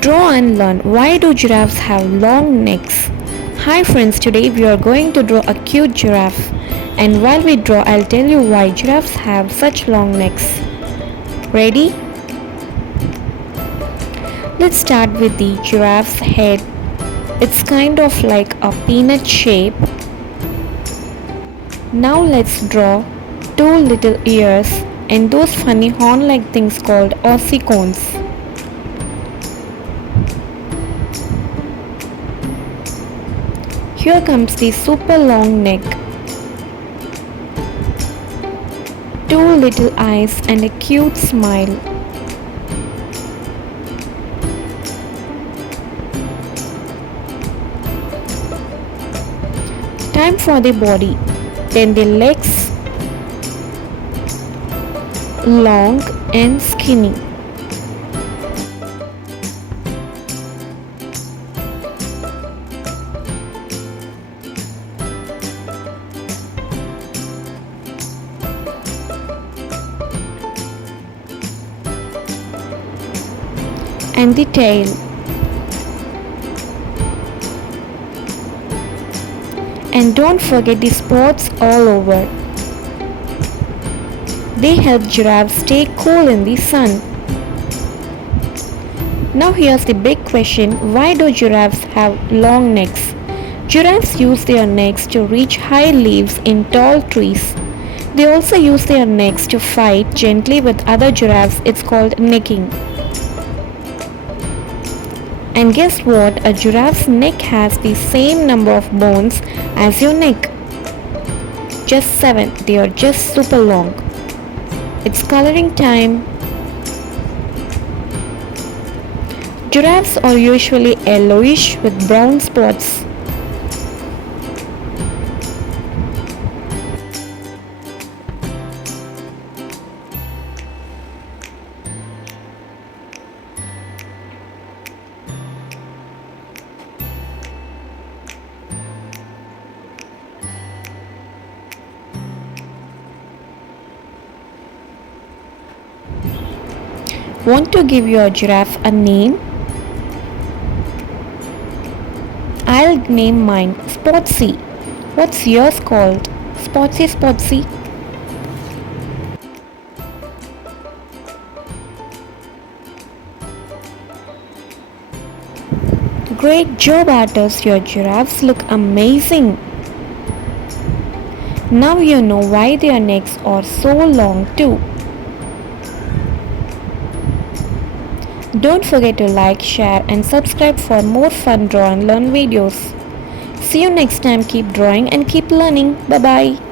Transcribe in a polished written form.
Draw and learn. Why do giraffes have long necks? Hi friends, today we are going to draw a cute giraffe. And while we draw, I'll tell you why giraffes have such long necks. Ready? Let's start with the giraffe's head. It's kind of like a peanut shape. Now let's draw two little ears and those funny horn-like things called ossicones. Here comes the super long neck, two little eyes and a cute smile. Time for the body. Then the legs, long and skinny. And the tail. And don't forget the spots all over. They help giraffes stay cool in the sun. Now here's the big question, why do giraffes have long necks? Giraffes use their necks to reach high leaves in tall trees. They also use their necks to fight gently with other giraffes. It's called necking. And guess what? A giraffe's neck has the same number of bones as your neck. Just 7. They are just super long. It's coloring time. Giraffes are usually yellowish with brown spots. Want to give your giraffe a name? I'll name mine Spotsy. What's yours called? Spotsy Spotsy? Great job artists, your giraffes look amazing. Now you know why their necks are so long too. Don't forget to like, share and subscribe for more fun draw and learn videos. See you next time. Keep drawing and keep learning. Bye bye.